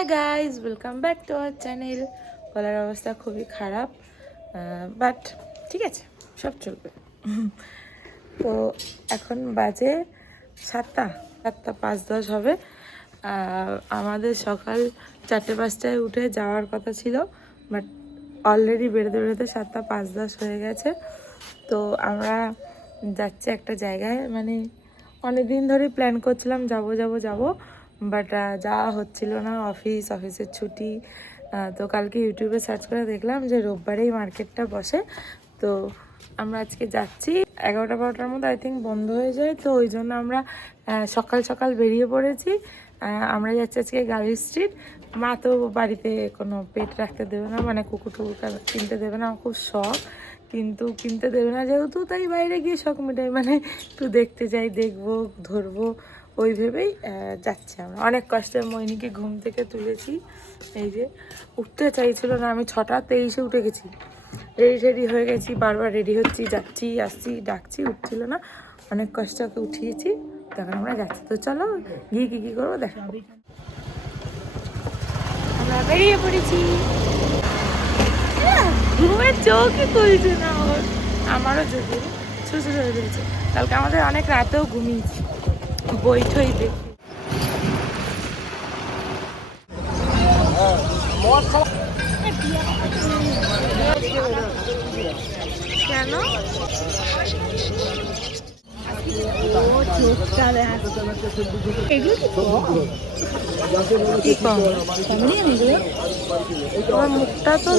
Hi guys, welcome back to our channel. গলার অবস্থা খুবই খারাপ, বাট ঠিক আছে, সব চলবে। তো এখন বাজে 7:05 হবে। আমাদের সকাল 4-5টায় উঠে যাওয়ার কথা ছিল, বাট অলরেডি বেরোতে বেরোতে 7:05 হয়ে গেছে। তো আমরা যাচ্ছি একটা জায়গায়, মানে অনেকদিন ধরে প্ল্যান করছিলাম যাব, বাট যাওয়া হচ্ছিল না, অফিসের ছুটি। তো কালকে ইউটিউবে সার্চ করে দেখলাম যে রোববারেই মার্কেটটা বসে। তো আমরা আজকে যাচ্ছি, 11টা-12টার মধ্যে আই থিঙ্ক বন্ধ হয়ে যায়। তো ওই জন্য আমরা সকাল সকাল বেরিয়ে পড়েছি। আমরা যাচ্ছি আজকে গার্ল স্ট্রিট। মা তো বাড়িতে কোনো পেট রাখতে দেবে না, মানে কুকুর টুকুর কিনতে দেবে না, খুব শখ, কিন্তু কিনতে দেবে না যেহেতু, তাই বাইরে গিয়ে শখ মেটাই, মানে একটু দেখতে যাই, দেখবো, ধরবো, ওই ভেবেই যাচ্ছি আমরা। অনেক কষ্টে মইনিকে ঘুম থেকে তুলেছি, এই যে উঠতে চাইছিল না, আমি 6:23 উঠে গেছি, রেডি হয়ে গেছি, বারবার রেডি হচ্ছি, যাচ্ছি আসছি, ডাকছি, উঠছিল না, অনেক কষ্ট ওকে উঠিয়েছি, তখন আমরা যাচ্ছি। তো চলো গিয়ে কী করবো দেখা, আমরা বেরিয়ে পড়েছি। ঘুমের চোখই খুলছে না ওর, আমারও চোখে শুধু হয়ে ফেলছে। কালকে আমাদের অনেক রাতেও ঘুমিয়েছি, বই ঠই দেখি। কেন মুখটা তো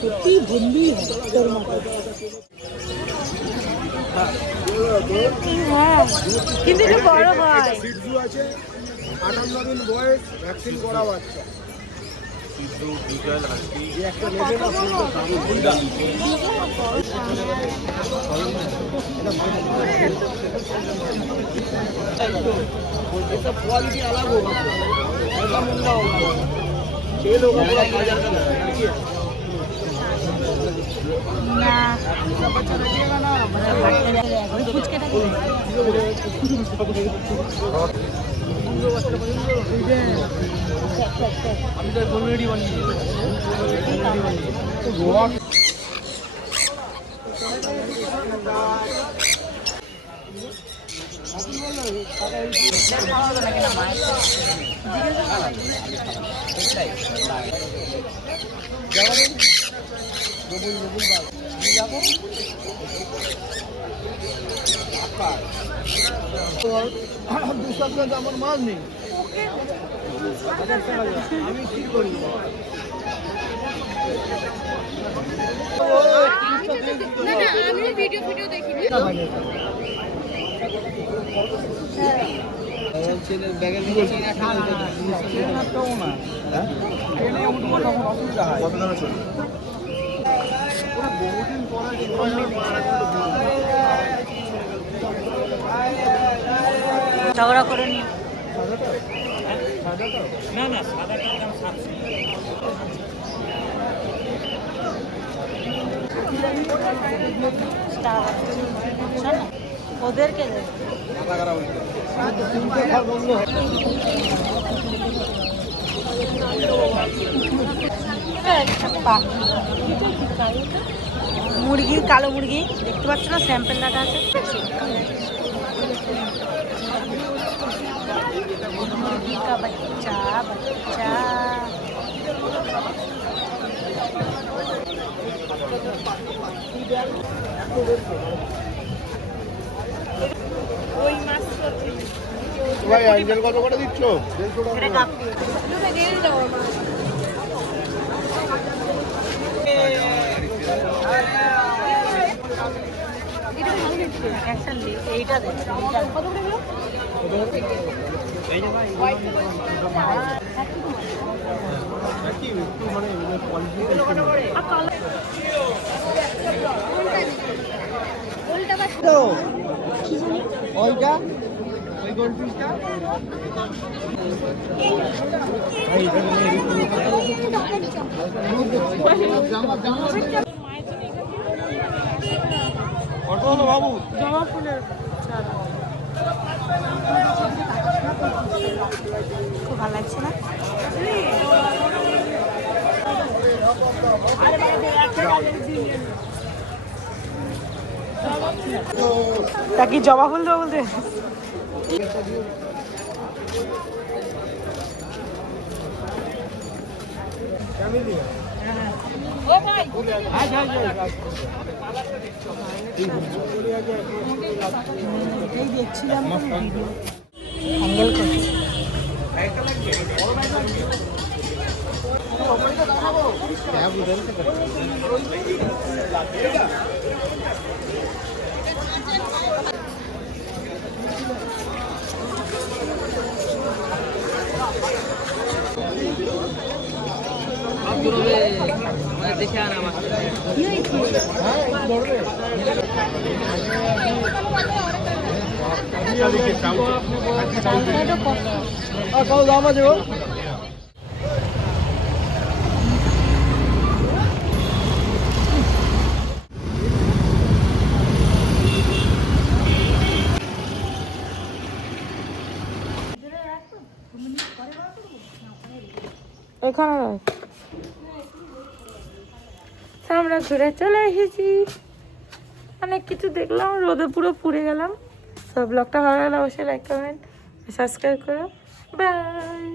সত্যি বন্ধুই তোর মতো। হ্যাঁ, কিন্তু একটু বড় হয়। 58 দিন বয়স, ভ্যাকসিন করা বাচ্চা। क्वालिटी अलग होगा, ऐसा महंगा होगा, 6 लोगों का बाजार का আমি তো অলরেডি বানিয়ে আমার মাল নেই, আমি কি করি? আমি ভিডিও দেখিনি। ব্যাগের নিচে চিনা ঠাল না ট্রেনে উঠবো তখন অসুবিধা হয়। কত দামে চলবে? বহুদিন পরে ঝগড়া করে নিও না না, সাদাটার দাম 700। ওদেরকে মুরগি, কালো মুরগি দেখতে পাচ্ছ না, স্যাম্পেল ডাটা আছে। মুরগি কা বাচ্চা বাচ্চা, ওই মাছ ভাই অ্যাঞ্জেল কত করে দিচ্ছ? 150 টাকা। এইটা দেখ, ওইটা ওই গোল্ডফিশটা কত হলো বাবু? জবা ফুলের চারা খুব ভালো লাগছে না? তা কি জবা ফুল দেবো বলতে? দেখছিলাম হ্যাঙ্গেল করছি। দেখে আনা আমার দাম আছে গো। এখানে আমরা ঘুরে চলে এসেছি, অনেক কিছু দেখলাম, রোদে পুরো পুড়ে গেলাম। সব ব্লগটা ভালো লাগলে অবশ্যই লাইক কমেন্ট সাবস্ক্রাইব করো, বাই।